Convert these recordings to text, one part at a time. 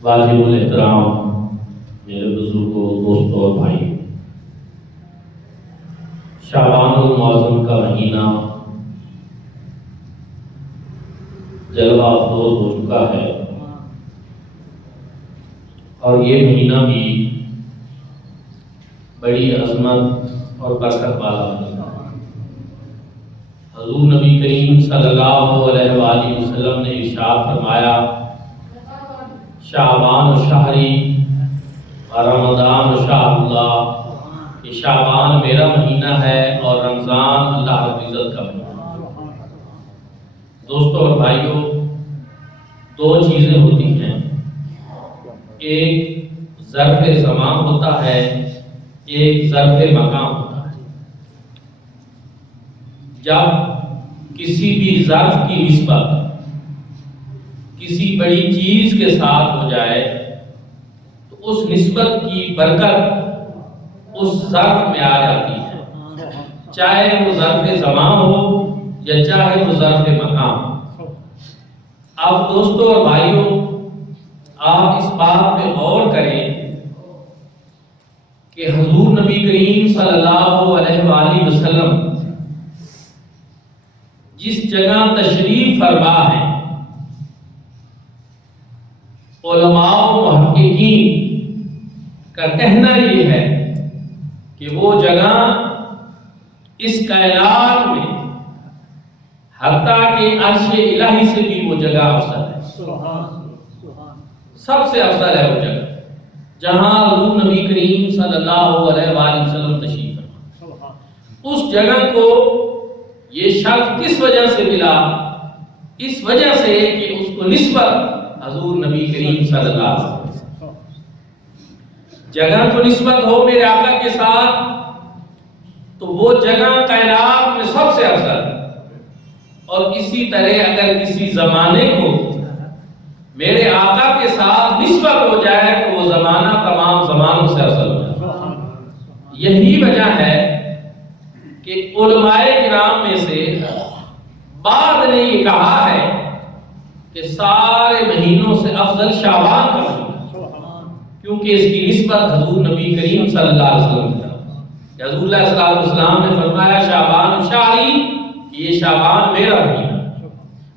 واجب الاحترام میرے بزرگوں، دوستوں اور بھائی، شعبان المعظم کا مہینہ جلوہ افروز ہو چکا ہے، اور یہ مہینہ بھی بڑی عظمت اور برکت والا مہینہ ہے۔ حضور نبی کریم صلی اللہ علیہ وآلہ وسلم نے ارشاد فرمایا، شعبان شہری و رمضان شہر اللہ، کہ شعبان میرا مہینہ ہے اور رمضان اللہ رب العزت کا مہینہ ہے۔ دوستوں اور بھائیوں، دو چیزیں ہوتی ہیں، ایک ظرف زمان ہوتا ہے، ایک ظرف مقام ہوتا ہے۔ جب کسی بھی ظرف کی نسبت کسی بڑی چیز کے ساتھ ہو جائے تو اس نسبت کی برکت اس ظرف میں آ جاتی ہے، چاہے وہ ظرف زمان ہو یا چاہے وہ ظرف مقام۔ اب دوستوں اور بھائیوں، آپ اس بات پہ غور کریں کہ حضور نبی کریم صلی اللہ علیہ وآلہ وسلم جس جگہ تشریف فرما ہے، علماء و محققین کا کہنا یہ ہے کہ وہ جگہ اس کائنات میں حتیٰ کہ عرش الہی سے بھی وہ جگہ افضل ہے، سب سے افضل ہے وہ جگہ جہاں حضور نبی کریم صلی اللہ علیہ وآلہ وسلم تشریف فرما۔ اس جگہ کو یہ شرف کس وجہ سے ملا؟ اس وجہ سے کہ اس کو نسبت حضور نبی کریم صلی اللہ علیہ وسلم، جگہ کو نسبت ہو میرے آقا کے ساتھ تو وہ جگہ کائنات میں سب سے افضل ہے، اور اسی طرح اگر کسی زمانے کو میرے آقا کے ساتھ نسبت ہو جائے تو وہ زمانہ تمام زمانوں سے افضل ہو جائے۔ یہی وجہ ہے کہ علماء کرام میں سے بعض نے یہ کہا ہے کہ سارے مہینوں سے افضل شعبان کا مہینہ، کیونکہ اس کی نسبت حضور نبی کریم صلی اللہ علیہ وسلم کی۔ حضور اللہ صلی اللہ علیہ وسلم نے فرمایا، شعبان شہری، کہ یہ شعبان میرا مہینہ،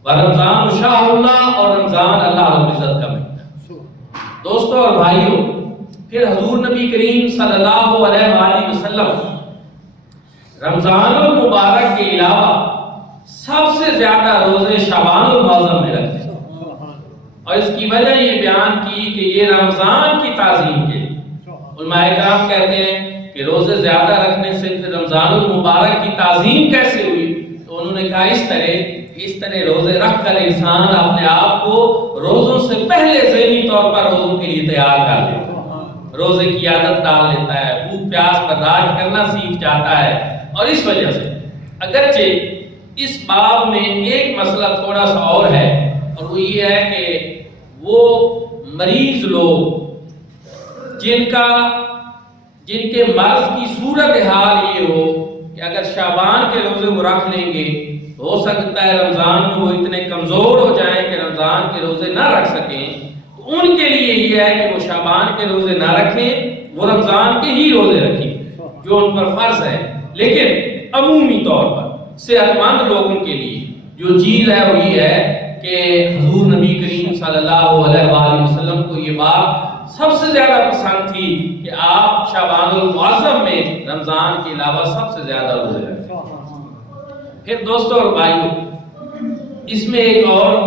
و رمضان شہر اللہ، اور رمضان اللہ رب العزت کا مہینہ۔ دوستوں اور بھائیوں، پھر حضور نبی کریم صلی اللہ علیہ وآلہ وسلم رمضان المبارک کے علاوہ سب سے زیادہ روزے شعبان المعظم میں رکھتے ہیں، اور اس کی وجہ یہ بیان کی کہ یہ رمضان کی تعظیم کے لیے۔ علماء کرام کہتے ہیں کہ روزے زیادہ رکھنے سے پھر رمضان المبارک کی تعظیم کیسے ہوئی؟ تو انہوں نے کہا اس طرح روزے رکھ کر انسان اپنے آپ کو روزوں سے پہلے ذہنی طور پر روزوں کے لیے تیار کر لیتا ہے، روزے کی عادت ڈال لیتا ہے، بھوک پیاس برداشت کرنا سیکھ جاتا ہے۔ اور اس وجہ سے اگرچہ اس باب میں ایک مسئلہ تھوڑا سا اور ہے، اور وہ یہ ہے کہ وہ مریض لوگ جن کے مرض کی صورتحال یہ ہو کہ اگر شعبان کے روزے وہ رکھ لیں گے تو ہو سکتا ہے رمضان میں وہ اتنے کمزور ہو جائیں کہ رمضان کے روزے نہ رکھ سکیں، تو ان کے لیے یہ ہے کہ وہ شعبان کے روزے نہ رکھیں، وہ رمضان کے ہی روزے رکھیں جو ان پر فرض ہے۔ لیکن عمومی طور پر صحت مند لوگوں کے لیے جو چیز ہے وہ یہ ہے کہ حضور نبی کریم صلی اللہ علیہ وآلہ وسلم کو یہ بات سب سے زیادہ پسند تھی کہ آپ شعبان المعظم میں رمضان کے علاوہ سب سے زیادہ روزے رکھیں۔ پھر دوستوں اور بھائیوں، اس میں ایک اور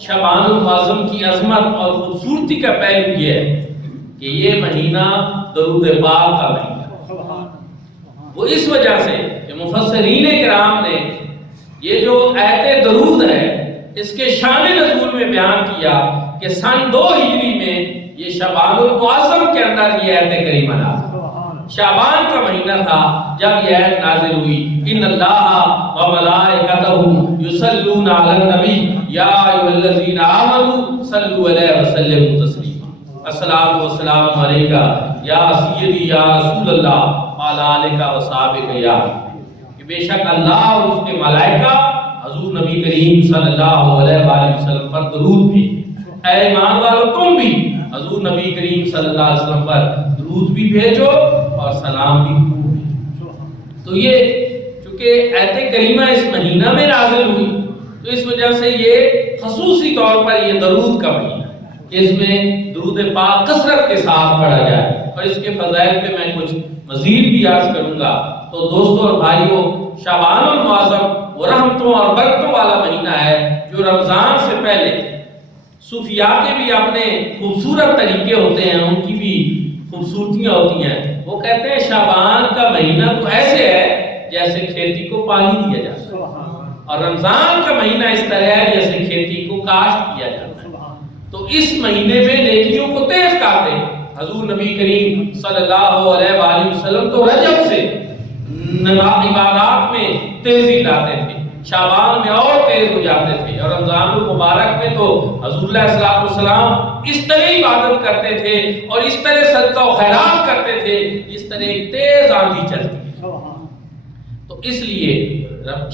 شعبان المعظم کی عظمت اور خوبصورتی کا پہلو یہ ہے کہ یہ مہینہ درود پاک کا مہینہ، وہ اس وجہ سے کہ مفسرین کرام نے یہ جو آیت درود ہے اس کے شان نزول میں بیان کیا کہ سن 2 ہجری میں یہ شعبان المعظم کے اندر یہ آیت کریمہ نازل، شعبان کا مہینہ تھا جب یہ آیت نازل ہوئی، ان اللہ و ملائکتہ یصلون علی النبی یا ایھا الذین آمنوا صلوا علیہ وسلموا تسلیما، الصلاۃ والسلام علیکہ یا سیدی یا رسول اللہ وعلی آلہ وصحبہ یا، کہ بے شک اللہ اور اس کے ملائکہ حضور نبی کریم صلی اللہ علیہ وآلہ وسلم پر درود بھی، اے ایمان والو تم بھی حضور نبی کریم صلی اللہ علیہ وسلم پر درود بھی بھیجو اور سلام بھی خوب بھیجو۔ تو یہ چونکہ آیت کریمہ اس مہینہ میں نازل ہوئی تو اس وجہ سے یہ خصوصی طور پر یہ درود کا مہینہ ہے، اس میں درود پاک کثرت کے ساتھ پڑھا جائے، اور اس کے فضائل پہ میں کچھ مزید بھی عرض کروں گا۔ تو دوستوں اور بھائیوں، شعبان المعظم وہ رحمتوں اور برکتوں والا مہینہ ہے جو رمضان سے پہلے صوفیاء کے بھی اپنے خوبصورت طریقے ہوتے ہیں، ان کی بھی خوبصورتیاں ہوتی ہیں۔ وہ کہتے ہیں شعبان کا مہینہ تو ایسے ہے جیسے کھیتی کو پانی دیا جاتا ہے، اور رمضان کا مہینہ اس طرح ہے جیسے کھیتی کو کاشت کیا جاتا ہے۔ تو اس مہینے میں نیکیوں کو تیز کرتے ہیں۔ حضور نبی کریم صلی اللہ علیہ وآلہ وسلم تو رجب سے عبادات میں تیزی لاتے تھے، شعبان میں اور تیز ہو جاتے تھے، اور رمضان المبارک میں تو حضور علیہ الصلوۃ والسلام اس طرح عبادت کرتے تھے اور اس طرح صدقہ و خیرات کرتے تھے جس طرح ایک تیز آندھی چلتی ہے۔ تو اس لیے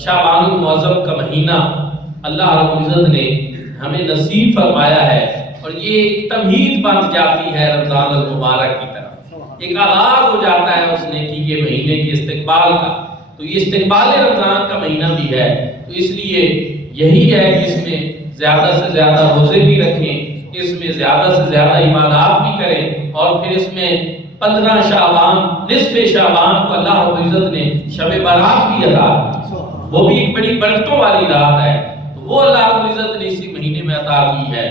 شعبان المعظم کا مہینہ اللہ رب العزت نے ہمیں نصیب فرمایا ہے، اور یہ ایک تمہید بن جاتی ہے رمضان المبارک کی طرف، ایک آغاز ہو جاتا ہے اس نیکی کے مہینے کے استقبال کا۔ تو یہ استقبال رمضان کا مہینہ بھی ہے، تو اس لیے یہی ہے کہ اس میں زیادہ سے زیادہ روزے بھی رکھیں، اس میں زیادہ سے زیادہ عبادات بھی کریں، اور پھر اس میں 15 شعبان، نصف شعبان کو اللہ رب العزت نے شب برات بھی عطا کی، وہ بھی ایک بڑی برکتوں والی رات ہے، تو وہ اللہ رب العزت نے اسی مہینے میں عطا کی ہے۔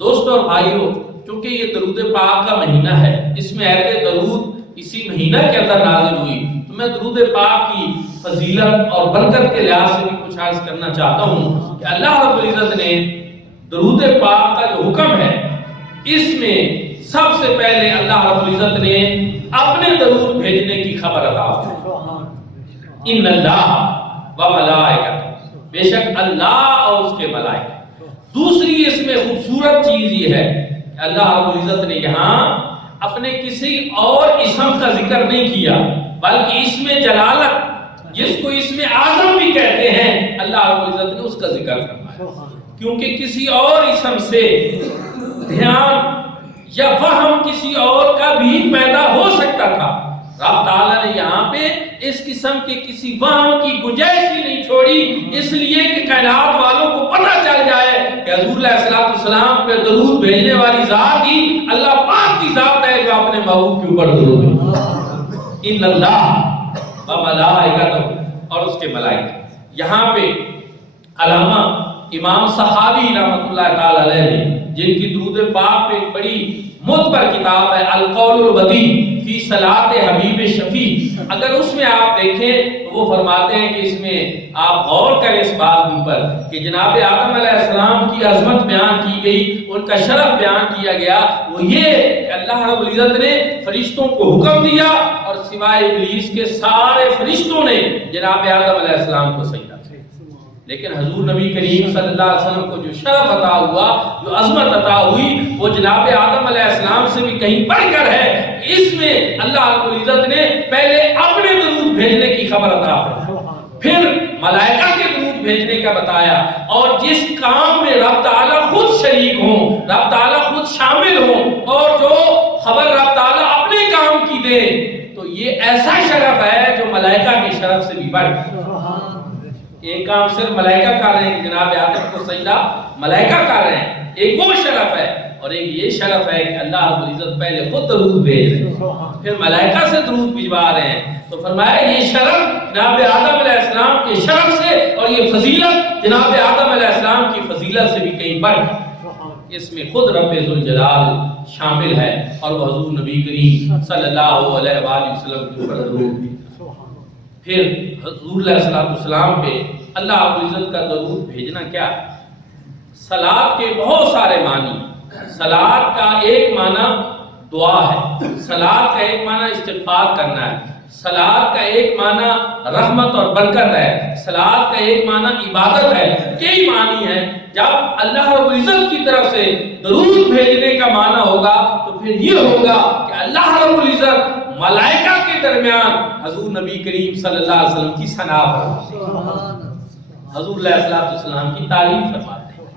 دوستوں اور بھائیوں، چونکہ یہ درود پاک کا مہینہ ہے، اس میں آیت درود اسی مہینہ کے اندر نازل ہوئی، تو میں درود پاک کی فضیلت اور برکت کے لحاظ سے بھی کچھ عرض کرنا چاہتا ہوں کہ اللہ رب العزت نے درود پاک کا جو حکم ہے، اس میں سب سے پہلے اللہ رب العزت نے اپنے درود بھیجنے کی خبر عطا کی۔ ان اللہ و ملائکۃ، بے شک اللہ اور اس کے ملائکہ۔ دوسری اس میں خوبصورت چیز یہ ہے کہ اللہ رب العزت نے یہاں اپنے کسی اور اسم کا ذکر نہیں کیا، بلکہ اس میں جلالت، جس کو اس میں اعظم بھی کہتے ہیں، اللہ رب العزت نے اس کا ذکر فرمایا، کیونکہ کسی اور اسم سے دھیان یا فہم کسی اور کا بھی پیدا ہو سکتا تھا۔ رب تعالیٰ نے یہاں پہ اس قسم کے کسی وہم کی گنجائش ہی نہیں چھوڑی، اس لیے کہ کائنات والوں کو پتہ چل جائے کہ حضور علیہ السلام پہ درود بھیجنے والی ذات ہی اللہ پاک کی ذات ہے جو اپنے محبوب کے اوپر درود بھیجے۔ ان اللہ و ملائکۃ، اور اس کے ملائکہ۔ یہاں پہ علامہ امام سخاوی رحمۃ اللہ تعالی علیہ نے، جن کی درود پاک پہ ایک بڑی معتبر کتاب ہے القول البدیع فی صلاۃ حبیب شفیع، اگر اس میں آپ دیکھیں تو وہ فرماتے ہیں کہ اس میں آپ غور کریں اس بات کے اوپر کہ جناب آدم علیہ السلام کی عظمت بیان کی گئی، ان کا شرف بیان کیا گیا، وہ یہ کہ اللہ رب العزت نے فرشتوں کو حکم دیا اور سوائے ابلیس کے سارے فرشتوں نے جناب آدم علیہ السلام کو سجدہ کیا۔ لیکن حضور نبی کریم صلی اللہ علیہ وسلم کو جو شرف عطا ہوا، جو عظمت عطا ہوئی، وہ جناب آدم علیہ السلام سے بھی کہیں بڑھ کر ہے۔ اس میں اللہ رب العزت نے پہلے اپنے درود بھیجنے کی خبر عطا فرمائی، پھر ملائکہ کے درود بھیجنے کا بتایا، اور جس کام میں رب تعالیٰ خود شریک ہوں، رب تعالیٰ خود شامل ہوں، اور جو خبر رب تعالیٰ اپنے کام کی دے، تو یہ ایسا شرف ہے جو ملائکہ کے شرف سے بھی بڑھ۔ ایک کام صرف ملائکہ کر رہے ہیں کہ جناب آدم کو سجدہ ملائکہ کر رہے ہیں، ایک وہ شرف ہے، اور ایک یہ شرف ہے کہ اللہ رب العزت پہلے خود درود بھیج رہے ہیں، پھر ملائکہ سے درود بھجوا رہے ہیں۔ تو فرمایا یہ شرف جناب آدم علیہ السلام کے شرف سے، اور یہ فضیلت جناب آدم علیہ السلام کی فضیلت سے بھی کہیں بڑھ، اس میں خود رب ذوالجلال شامل ہے، اور وہ حضور نبی کریم صلی اللہ علیہ وآلہ وسلم کے اوپر درود بھی۔ پھر حضور علیہ السلام پہ اللہ رب العزت کا درود بھیجنا کیا ہے؟ صلاۃ کے بہت سارے معنی۔ صلاۃ کا ایک معنی دعا ہے، صلاۃ کا ایک معنی استغفار کرنا ہے، صلاۃ کا ایک معنی رحمت اور برکت ہے، صلاۃ کا ایک معنی عبادت ہے، کئی معنی ہیں۔ جب اللہ رب العزت کی طرف سے درود بھیجنے کا معنی ہوگا تو پھر یہ ہوگا کہ اللہ رب العزت ملائکہ کے درمیان حضور نبی کریم صلی اللہ علیہ وسلم کی ثنا فرماتے ہیں، حضور علیہ السلام کی تعریف فرماتے ہیں۔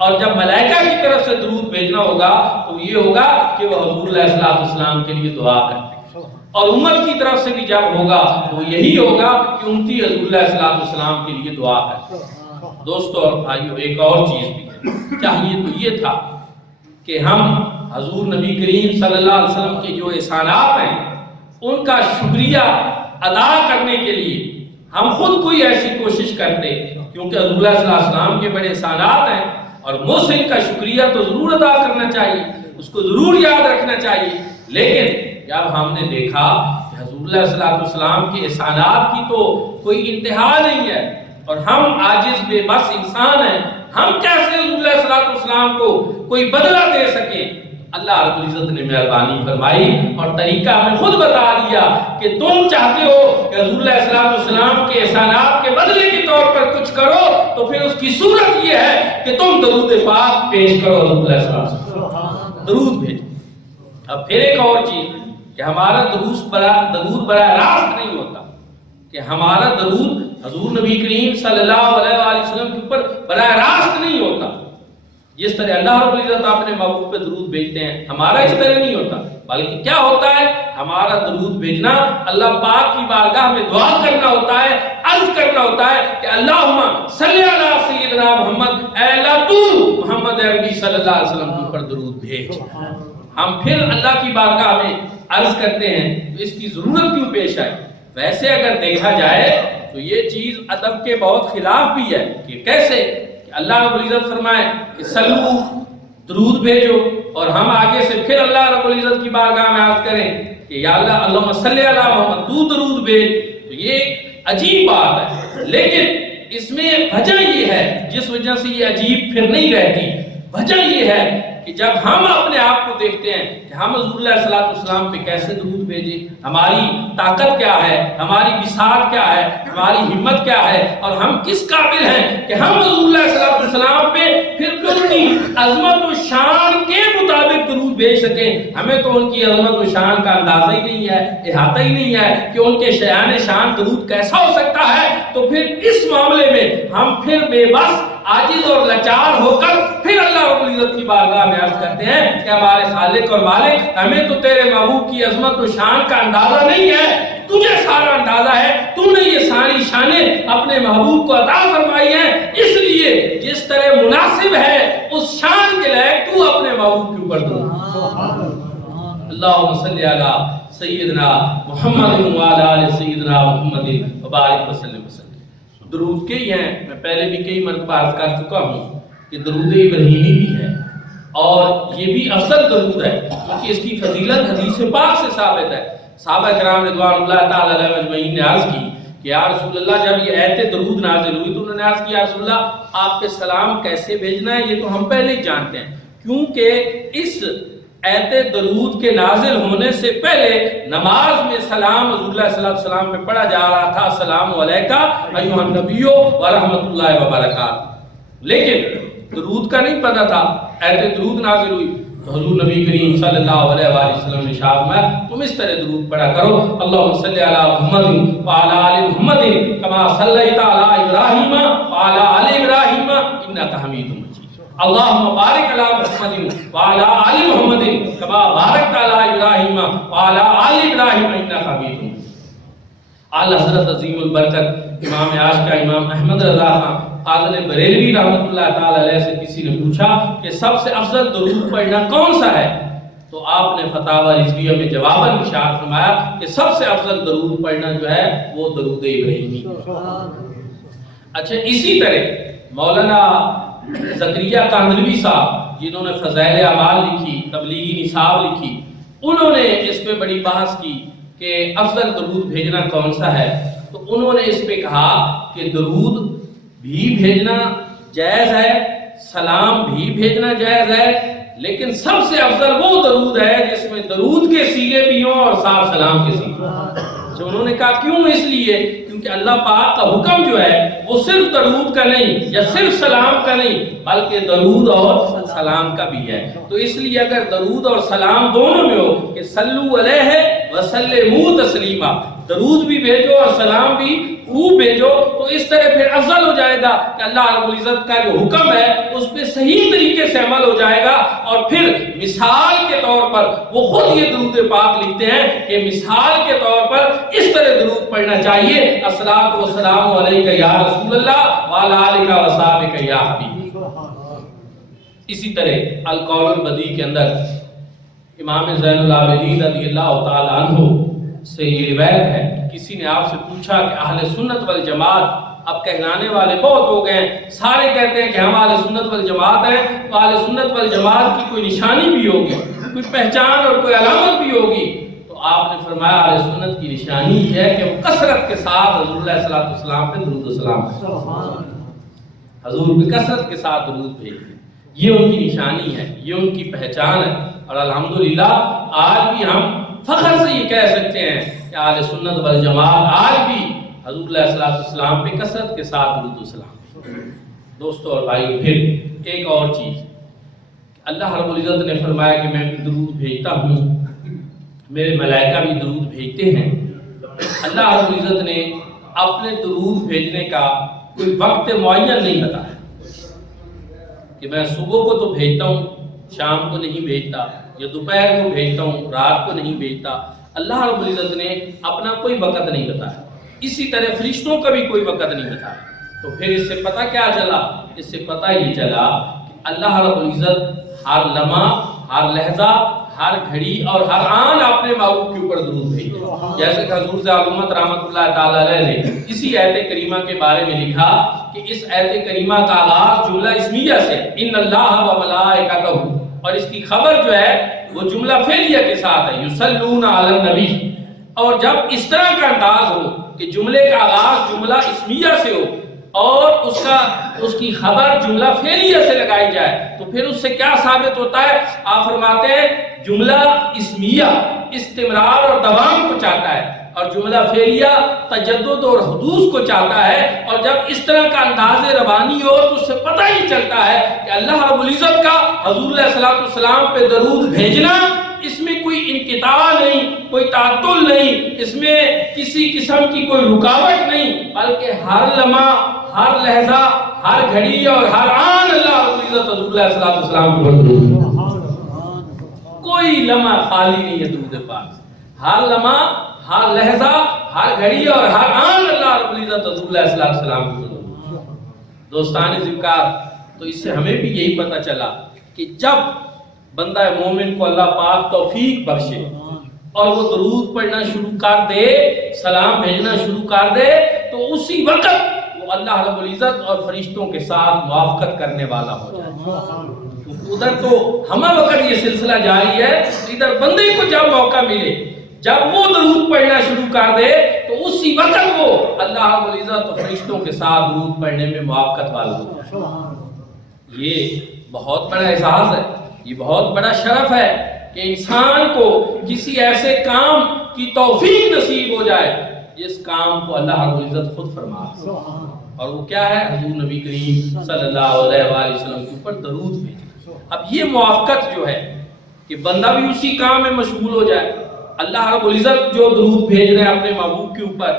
اور جب ملائکہ کی طرف سے درود بھیجنا ہوگا تو یہ ہوگا کہ وہ حضور علیہ السلام کے لیے دعا کرتے ہیں، اور امت کی طرف سے بھی جب ہوگا تو یہی ہوگا کہ امتی حضور علیہ السلام کے لیے دعا کرتے ہیں۔ دوستو اور بھائیو، ایک اور چیز بھی چاہیے تو یہ تھا کہ ہم حضور نبی کریم صلی اللہ علیہ وسلم کے جو احسانات ہیں ان کا شکریہ ادا کرنے کے لیے ہم خود کوئی ایسی کوشش کرتے، کیونکہ حضور علیہ السلام کے بڑے احسانات ہیں اور محسن کا شکریہ تو ضرور ادا کرنا چاہیے، اس کو ضرور یاد رکھنا چاہیے۔ لیکن جب ہم نے دیکھا کہ حضور علیہ السلام کے احسانات کی تو کوئی انتہا نہیں ہے اور ہم عاجز بے بس انسان ہیں، ہم کیسے حضور علیہ السلام کو کوئی بدلہ دے سکیں؟ اللہ رب العزت نے مہربانی فرمائی اور طریقہ ہمیں خود بتا دیا کہ تم چاہتے ہو کہ حضور علیہ السلام کے احسانات کے بدلے کے طور پر کچھ کرو تو پھر اس کی صورت یہ ہے کہ تم درود پاک پیش کرو، حضور علیہ السلام درود بھیجو۔ اب پھر ایک اور چیز کہ ہمارا درود براہ راست نہیں ہوتا، کہ ہمارا درود حضور نبی کریم صلی اللہ علیہ وآلہ وسلم کے اوپر براہ راست نہیں ہوتا۔ جس طرح اللہ رب العزت اپنے محبوب پہ درود بھیجتے ہیں، ہمارا اس طرح نہیں ہوتا، بلکہ کیا ہوتا ہے؟ ہمارا درود بھیجنا اللہ پاک کی بارگاہ میں دعا کرنا ہوتا ہے، عرض کرنا ہوتا ہے کہ اللہم صلی علی سیدنا محمد، اے اللہ تو محمد عربی صلی اللہ علیہ وسلم کے اوپر درود بھیج۔ ہم پھر اللہ کی بارگاہ میں عرض کرتے ہیں تو اس کی ضرورت کیوں پیش آئی؟ ویسے اگر دیکھا جائے تو یہ چیز ادب کے بہت خلاف بھی ہے کہ کیسے کہ اللہ رب العزت فرمائے کہ سلو درود بھیجو، اور ہم آگے سے پھر اللہ رب العزت کی بارگاہ میں عرض کریں کہ یا اللہ اللہم صلی علی محمد، تو درود بھیج۔ تو یہ ایک عجیب بات ہے، لیکن اس میں وجہ یہ ہے جس وجہ سے یہ عجیب پھر نہیں رہتی، وجہ یہ ہے کہ جب ہم اپنے آپ کو دیکھتے ہیں کہ ہم حضور علیہ السلام پہ کیسے درود بھیجیں، ہماری طاقت کیا ہے، ہماری بساط کیا ہے، ہماری ہمت کیا ہے، اور ہم کس قابل ہیں کہ ہم حضور علیہ السلام پہ پھر ان کی عظمت و شان کے مطابق درود بھیج سکیں۔ ہمیں تو ان کی عظمت و شان کا اندازہ ہی نہیں ہے، احاطہ ہی نہیں ہے کہ ان کے شایان شان درود کیسا ہو سکتا ہے، تو پھر اس معاملے میں ہم پھر بے بس، عاجز اور لاچار ہو کر پھر اللہ رب العزت کی بارگاہ میں عرض کرتے ہیں کہ ہمارے خالق اور مالک، ہمیں تو تیرے محبوب کی عظمت و شان کا اندازہ نہیں ہے، تجھے سارا اندازہ ہے، تو نے یہ ساری شانیں اپنے محبوب کو عطا فرمائی ہیں، اس لیے جس طرح مناسب ہے اس شان کے لائق تو اپنے محبوب کے اوپر درود۔ اللہم صلی علی سیدنا محمد وعلی آل سیدنا محمد وبارک وسلم۔ درود کے ہی ہیں، میں پہلے بھی کئی مرتبہ عرض کر چکا ہوں کہ درود ابراہیمی بھی ہے اور یہ بھی افضل درود ہے کیونکہ اس کی فضیلت حدیث پاک سے ثابت ہے۔ صحابہ کرام رضوان اللہ تعالی علیہ اجمعین نے عرض کی کہ یا رسول اللہ، جب یہ آیت درود نازل ہوئی تو انہوں نے عرض کیا یا رسول اللہ آپ پہ سلام کیسے بھیجنا ہے؟ یہ تو ہم پہلے ہی جانتے ہیں، کیونکہ اس آیت درود کے نازل ہونے سے پہلے نماز میں سلام حضور علیہ السلام پہ پڑھا جا رہا تھا، السلام علیکہ ایھا النبی ورحمۃ اللہ وبرکاتہ، لیکن درود کا نہیں پتہ تھا۔ آیت درود نازل ہوئی تو حضور نبی کریم صلی اللہ علیہ وآلہ وسلم نے ارشاد فرمایا تم اس طرح درود پڑھا کرو، اللہم صلی علی محمد وعلی آل محمد کما صلیت علی ابراہیم وعلی آل ابراہیم انک حمید مجید، اللہم بارک علی محمد وعلی آل محمد کما بارکت علی ابراہیم وعلی آل ابراہیم انک حمید مجید۔ اعلی حضرت عظیم البرکت امام عاشق امام احمد رضا خان قادر بریلوی رحمۃ اللہ تعالی علیہ سے کسی نے پوچھا کہ سب سے افضل درود پڑھنا کون سا ہے؟ تو آپ نے فتاوی رضویہ میں جواباً ارشاد فرمایا کہ سب سے افضل درود پڑھنا جو ہے وہ درود ابراہیمی۔ اچھا، اسی طرح مولانا زکریا کاندھلوی صاحب جنہوں نے فضائل اعمال لکھی، تبلیغی نصاب لکھی، انہوں نے اس پہ بڑی بحث کی کہ افضل درود بھیجنا کون سا ہے، تو انہوں نے اس پہ کہا کہ درود بھی بھیجنا جائز ہے، سلام بھی بھیجنا جائز ہے، لیکن سب سے افضل وہ درود ہے جس میں درود کے سیغے بھی ہوں اور صاف سلام کے سیغے۔ تو انہوں نے کہا کیوں؟ اس لیے کیونکہ اللہ پاک کا حکم جو ہے وہ صرف درود کا نہیں یا صرف سلام کا نہیں بلکہ درود اور سلام کا بھی ہے، تو اس لیے اگر درود اور سلام دونوں میں ہو کہ صلو علیہ وسلموا تسلیما، درود بھی بھیجو اور سلام بھی روح بھیجو، تو اس طرح پھر افضل ہو جائے گا کہ اللہ رب العزت کا جو حکم ہے اس پہ صحیح طریقے سے عمل ہو جائے گا۔ اور پھر مثال کے طور پر وہ خود یہ درود پاک لکھتے ہیں کہ مثال کے طور پر اس طرح درود پڑھنا چاہیے، الصلاۃ والسلام علیک یا رسول اللہ وعلی آلک وصحبک یا حبیب۔ اسی طرح القول البدیع کے اندر امام زین العابدین رضی اللہ تعالی عنہ سے یہ روایت ہے کہ کسی نے آپ سے پوچھا کہ اہل سنت والجماعت، اب کہلانے والے بہت ہو گئے ہیں، سارے کہتے ہیں کہ ہم اہل سنت والجماعت ہیں، تو اہل سنت والجماعت کی کوئی نشانی بھی ہوگی، کوئی پہچان اور کوئی علامت بھی ہوگی؟ تو آپ نے فرمایا اہل سنت کی نشانی یہ ہے کہ وہ کثرت کے ساتھ حضور علیہ الصلوۃ والسلام پہ درود و سلام کرتے، حضور پہ کثرت کے ساتھ درود بھیجتے ہیں، یہ ان کی نشانی ہے، یہ ان کی پہچان ہے۔ اور الحمدللہ آج بھی ہم فخر سے یہ کہہ سکتے ہیں کہ اہل سنت والجماعت آج بھی حضور علیہ الصلوۃ والسلام پہ کثرت کے ساتھ درود و سلام۔ دوستو اور بھائی، پھر ایک اور چیز، اللہ رب العزت نے فرمایا کہ میں بھی درود بھیجتا ہوں، میرے ملائکہ بھی درود بھیجتے ہیں۔ اللہ رب العزت نے اپنے درود بھیجنے کا کوئی وقت معین نہیں بتایا کہ میں صبح کو تو بھیجتا ہوں، شام کو نہیں بھیجتا، یا دوپہر کو بھیجتا ہوں، رات کو نہیں بھیجتا۔ اللہ رب العزت نے اپنا کوئی وقت نہیں بتایا، اسی طرح فرشتوں کا بھی کوئی وقت نہیں بتایا۔ تو پھر اس سے پتہ کیا چلا؟ اس سے پتہ یہ چلا کہ اللہ رب العزت ہر لمحہ، ہر لحظہ، ہر گھڑی اور ہر آن اپنے محبوب کے اوپر درود بھیجتے، جیسے کہ حضور سے علامت رحمۃ اللہ تعالی علیہ نے اسی آیت کریمہ کے بارے میں لکھا کہ اس آیت کریمہ کا آغاز جملہ اسمیہ سے ان اللہ و ملائکتہ، اور اس کی خبر جو ہے وہ جملہ فعلیہ کے ساتھ ہے، یصلون علی النبی۔ اور جب اس طرح کا انداز ہو کہ جملے کا آغاز جملہ اسمیہ سے ہو اور اس کی خبر جملہ فعلیہ سے لگائی جائے، تو پھر اس سے کیا ثابت ہوتا ہے؟ آپ فرماتے ہیں جملہ اسمیہ استمرار اور دوام کو چاہتا ہے، اور جملہ فعلیہ تجدد اور حدوث کو چاہتا ہے۔ اور جب اس طرح کا انداز ربانی ہو تو اس سے پتہ ہی چلتا ہے کہ اللہ رب العزت کا حضور علیہ الصلوۃ والسلام پہ درود بھیجنا، اس میں کوئی انقطاع نہیں، کوئی تعطل نہیں، اس میں کسی قسم کی کوئی رکاوٹ نہیں، بلکہ ہر لمحہ، ہر لحظہ، ہر گھڑی اور ہر آن اللہ رب العزت حضور علیہ الصلوۃ والسلام پر درود، کوئی لمحہ خالی نہیں ہے درود پاک، ہر لمحہ، ہر لحظہ، ہر گھڑی اور ہر آن اللہ رب العزت حضور علیہ الصلوۃ والسلام پر درود۔ دوستان ذکر، تو اس سے ہمیں بھی یہی پتہ چلا کہ جب بندہ مومن کو اللہ پاک توفیق بخشے اور وہ درود پڑھنا شروع کر دے، سلام بھیجنا شروع کر دے، تو اسی وقت وہ اللہ رب العزت اور فرشتوں کے ساتھ موافقت کرنے والا ہو جائے۔ ادھر تو ہمہ وقت یہ سلسلہ جاری ہے، ادھر بندے کو جب موقع ملے، جب وہ درود پڑھنا شروع کر دے، تو اسی وقت وہ اللہ رب العزت اور فرشتوں کے ساتھ درود پڑھنے میں موافقت والا ہو جائے۔ یہ بہت بڑا اعزاز ہے، یہ بہت بڑا شرف ہے کہ انسان کو کسی ایسے کام کی توفیق نصیب ہو جائے جس کام کو اللہ رب العزت خود فرماتا ہے، اور وہ کیا ہے؟ حضور نبی کریم صلی اللہ علیہ وآلہ وسلم کے اوپر درود بھیجنا۔ اب یہ موافقت جو ہے کہ بندہ بھی اسی کام میں مشغول ہو جائے، اللہ رب العزت جو درود بھیج رہے ہیں اپنے محبوب کے اوپر،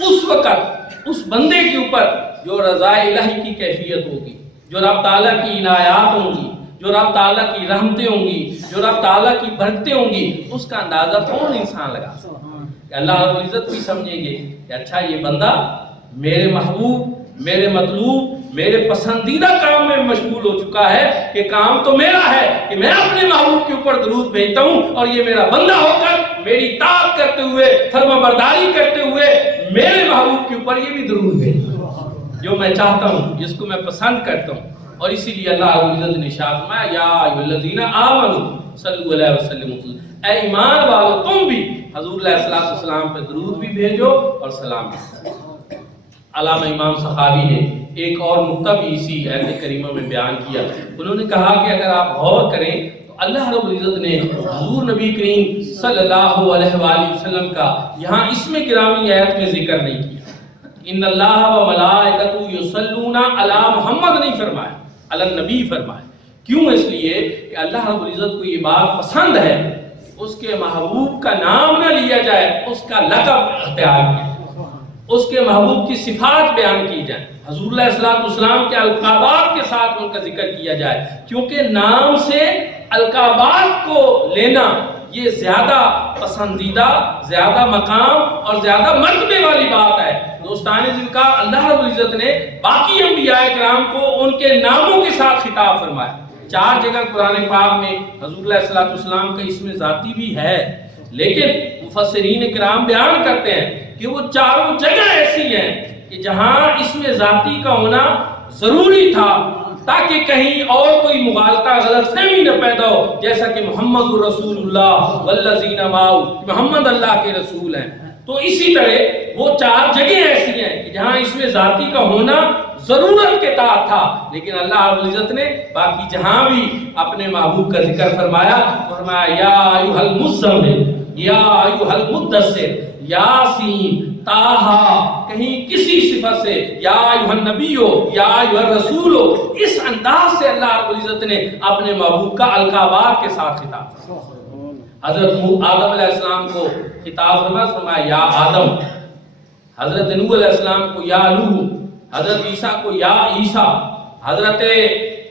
اس وقت اس بندے کے اوپر جو رضا الہی کی کیفیت ہوگی، جو رب تعالیٰ کی عنایات ہوں گی، جو رب تعالیٰ کی رحمتیں ہوں گی، جو رب تعالیٰ کی برکتیں ہوں گی، اس کا اندازہ کون انسان لگا سکتا ہے؟ کہ اللہ رب العزت بھی سمجھیں گے کہ اچھا یہ بندہ میرے محبوب، میرے مطلوب، میرے پسندیدہ کام میں مشغول ہو چکا ہے، کہ کام تو میرا ہے کہ میں اپنے محبوب کے اوپر درود بھیجتا ہوں، اور یہ میرا بندہ ہو کر میری اطاعت کرتے ہوئے، فرما برداری کرتے ہوئے میرے محبوب کے اوپر یہ بھی درود بھیجتا ہے جو میں چاہتا ہوں، جس کو میں پسند کرتا ہوں۔ اور اسی لیے اللہ رب العزت نے ارشاد فرمایا یا ایھا الذین آمنوا صلوا علیہ وسلم، اے ایمان والو تم بھی حضور علیہ الصلوۃ والسلام پہ درود بھی بھیجو اور سلام بھی۔ علامہ امام سخاوی نے ایک اور نقطہ بھی اسی آیت کریمہ میں بیان کیا، انہوں نے کہا کہ اگر آپ غور کریں تو اللہ رب العزت نے حضور نبی کریم صلی اللہ علیہ وآلہ وسلم کا یہاں اسم گرامی آیت میں ذکر نہیں کیا، ان اللہ و ملائکتہ یصلون علی محمد نہیں فرمایا، علی النبی فرمایا۔ کیوں؟ اس لیے کہ اللہ رب العزت کو یہ بات پسند ہے اس کے محبوب کا نام نہ لیا جائے، اس کا لقب اختیار کیا۔ اس کے محبوب کی صفات بیان کی جائیں، حضور علیہ السلام کے القابات کے ساتھ ان کا ذکر کیا جائے، کیونکہ نام سے القابات کو لینا یہ زیادہ پسندیدہ، زیادہ مقام اور زیادہ مرتبے والی بات ہے۔ دوستان جن کا اللہ رب العزت نے باقی انبیاء کرام کو ان کے ناموں کے ساتھ خطاب فرمایا۔ 4 جگہ قرآن پاک میں حضور علیہ السلام کا اسم ذاتی بھی ہے، لیکن مفسرین کرام بیان کرتے ہیں کہ وہ چاروں جگہ ایسی ہیں کہ جہاں اسم ذاتی کا ہونا ضروری تھا تاکہ کہیں اور کوئی مغالطہ غلط فہمی نہ پیدا ہو، جیسا کہ محمد رسول اللہ والذین معہ، محمد اللہ کے رسول ہیں۔ تو اسی طرح وہ 4 جگہ ایسی ہیں کہ جہاں اسم ذاتی کا ہونا ضرورت کے تحت تھا، لیکن اللہ رب العزت نے باقی جہاں بھی اپنے محبوب کا ذکر فرمایا یا ایھا المزمل، یا ایھا المدثر، یاسین، طٰہٰ، کہیں کسی صفت سے یا ایھا النبی یا ایھا الرسول، اس انداز سے اللہ رب العزت نے اپنے محبوب کا القابات کے ساتھ خطاب فرمایا۔ حضرت آدم علیہ السلام کو خطاب فرمایا یا آدم، حضرت نوح علیہ السلام کو یا نوح، حضرت عیسیٰ کو یا عیسیٰ، حضرت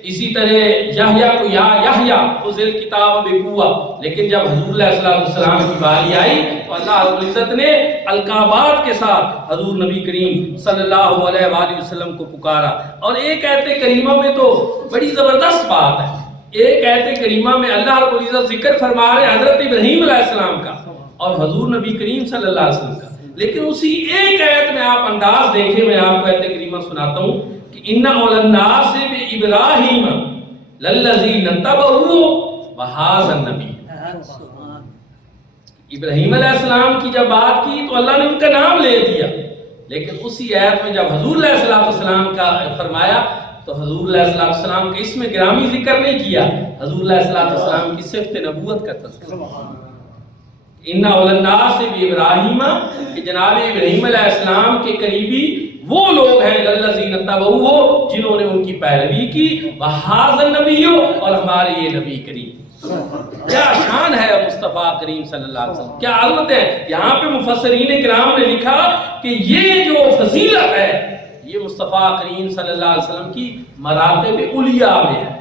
اسی طرح یحییٰ کو یا یحییٰ خذ الکتاب بقوہ۔ لیکن جب حضور علیہ السلام کی باری آئی تو اللہ رب العزت نے القابات کے ساتھ حضور نبی کریم صلی اللہ علیہ وآلہ وسلم کو پکارا۔ اور ایک آیت کریمہ میں تو بڑی زبردست بات ہے، ایک آیت کریمہ میں اللہ رب العزت ذکر فرما رہے حضرت ابراہیم علیہ السلام کا اور حضور نبی کریم صلی اللہ علیہ وسلم کا، لیکن اسی ایک آیت میں آپ انداز دیکھیں، میں آپ کو آیت کریمہ سناتا ہوں کہ ان اول الناس بابراہیم للذین اتبعوہ وہذا النبی۔ ابراہیم علیہ السلام کی جب بات کی تو اللہ نے ان کا نام لے دیا، لیکن اسی آیت میں جب حضور علیہ السلام کا فرمایا تو حضور علیہ السلام کے اسم گرامی ذکر نہیں کیا، حضور علیہ السلام کی صفت نبوت کا تذکرہ۔ ان اول الناس بابراہیم، کہ جناب ابراہیم علیہ السلام کے قریبی وہ لوگ ہیں الذین اتبعوہ، جنہوں نے ان کی پیروی کی، وہذا النبی، اور ہمارے یہ نبی کریم۔ کیا شان ہے مصطفیٰ کریم صلی اللہ علیہ وسلم، کیا عظمت ہے۔ یہاں پہ مفسرین کرام نے لکھا کہ یہ جو فضیلت ہے یہ مصطفیٰ کریم صلی اللہ علیہ وسلم کی مراتب علیاء میں ہے،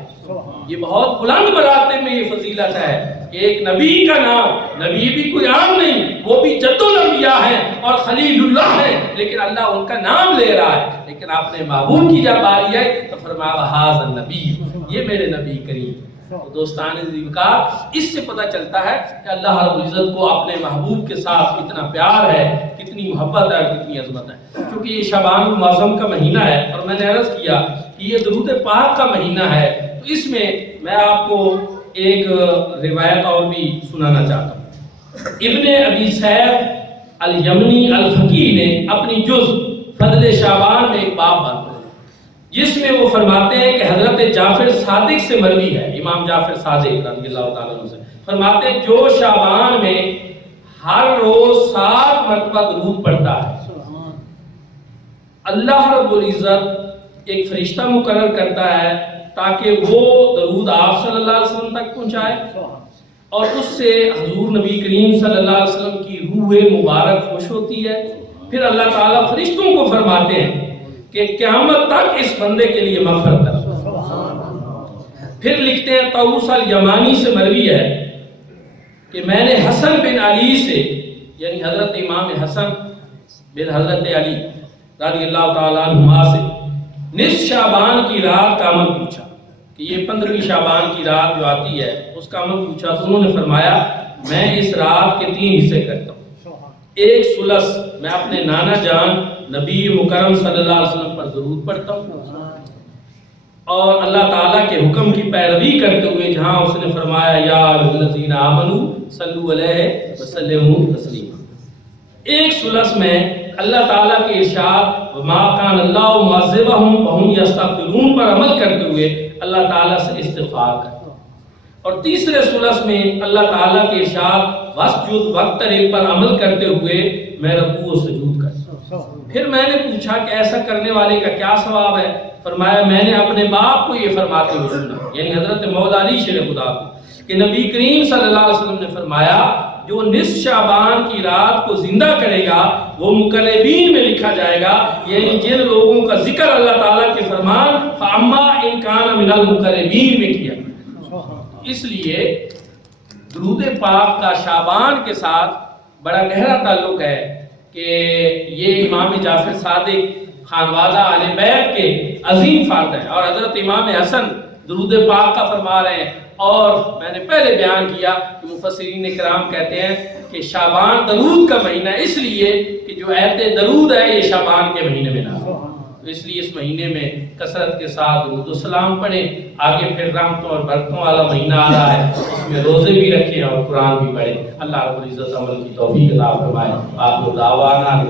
یہ بہت بلند مراتب میں یہ فضیلت ہے کہ ایک نبی کا نام، نبی بھی کوئی عام نہیں، وہ بھی جد الانبیاء ہیں اور خلیل اللہ ہیں، لیکن اللہ ان کا نام لے رہا ہے۔ لیکن اپنے محبوب کی جب باری ہے تو فرمایا وہذا النبی، یہ میرے نبی کریم۔ تو دوستان ذوالفقار، اس سے پتہ چلتا ہے کہ اللہ رب العزت کو اپنے محبوب کے ساتھ کتنا پیار ہے، کتنی محبت ہے اور کتنی عظمت ہے۔ کیونکہ یہ شعبان المعظم کا مہینہ ہے اور میں نے عرض کیا کہ یہ درود پاک کا مہینہ ہے، تو اس میں آپ کو ایک روایت اور بھی سنانا چاہتا ہوں۔ ابن ابی سیف الیمنی الفقی نے اپنی جز فضل شعبان میں ایک باب بنایا جس میں وہ فرماتے ہیں کہ حضرت جعفر صادق سے مروی ہے، امام جعفر صادق رضی اللہ تعالیٰ عنہ سے فرماتے ہیں جو شعبان میں ہر روز 7 مرتبہ درود پڑھتا ہے، اللہ رب العزت ایک فرشتہ مقرر کرتا ہے تاکہ وہ درود آپ صلی اللہ علیہ وسلم تک پہنچائے اور اس سے حضور نبی کریم صلی اللہ علیہ وسلم کی روح مبارک خوش ہوتی ہے۔ پھر اللہ تعالیٰ فرشتوں کو فرماتے ہیں کہ قیامت تک اس بندے کے لیے مغفرت ہے۔ پھر لکھتے ہیں طاؤس الیمانی سے مروی ہے کہ میں نے حسن بن علی سے، یعنی حضرت امام حسن بن حضرت علی رضی اللہ تعالیٰ عنہما سے نصف شعبان کی رات کا عمل پوچھا کہ یہ 15ویں شعبان کی رات جو آتی ہے اس کا عمل پوچھا تو انہوں نے فرمایا میں اس رات کے 3 حصے کرتا ہوں۔ ایک ثلث میں اپنے نانا جان نبی مکرم صلی اللہ علیہ وسلم پر درود پڑھتا ہوں اور اللہ تعالیٰ کے حکم کی پیروی کرتے ہوئے جہاں اس نے فرمایا یا الذین آمنوا صلوا علیہ وسلموا تسلیما، ایک ثلث میں اللہ تعالیٰ کے ارشاد وما کان اللہ معذبہم وہم یستغفرون پر عمل کرتے ہوئے اللہ تعالیٰ سے استغفار کرتا ہوں، اور تیسرے ثلث میں اللہ تعالیٰ کے ارشاد واسجد واقترب پر عمل کرتے ہوئے میں رکوع و سجود کرتا ہوں۔ پھر میں نے پوچھا کہ ایسا کرنے والے کا کیا ثواب ہے؟ فرمایا میں نے اپنے باپ کو یہ فرماتے ہوئے سنا، یعنی حضرت مولا علی شیر خدا کو، کہ نبی کریم صلی اللہ علیہ وسلم نے فرمایا جو نصف شعبان کی رات کو زندہ کرے گا وہ مقربین میں لکھا جائے گا، یعنی جن لوگوں کا ذکر اللہ تعالیٰ کے فرمان فَأَمَّا إِن كَانَ مِنَ الْمُقَرَّبِينَ میں کیا۔ اس لیے درود پاک کا شعبان کے ساتھ بڑا گہرا تعلق ہے کہ یہ امام جعفر صادق خانوادہ اہل بیت کے عظیم فرد ہیں، اور حضرت امام حسن درود پاک کا فرما رہے ہیں۔ اور میں نے پہلے بیان کیا کہ مفسرین کرام کہتے ہیں کہ شعبان درود کا مہینہ اس لیے کہ جو ایت درود ہے یہ شعبان کے مہینے میں نازل ہے، اس لیے اس مہینے میں کثرت کے ساتھ درود و سلام پڑھیں۔ آگے پھر رحمتوں اور برکتوں والا مہینہ آ رہا ہے، اس میں روزے بھی رکھیں اور قرآن بھی پڑھیں۔ اللہ رب العزت عمل کی توفیق عطا فرمائے۔ آپ کو دعوانا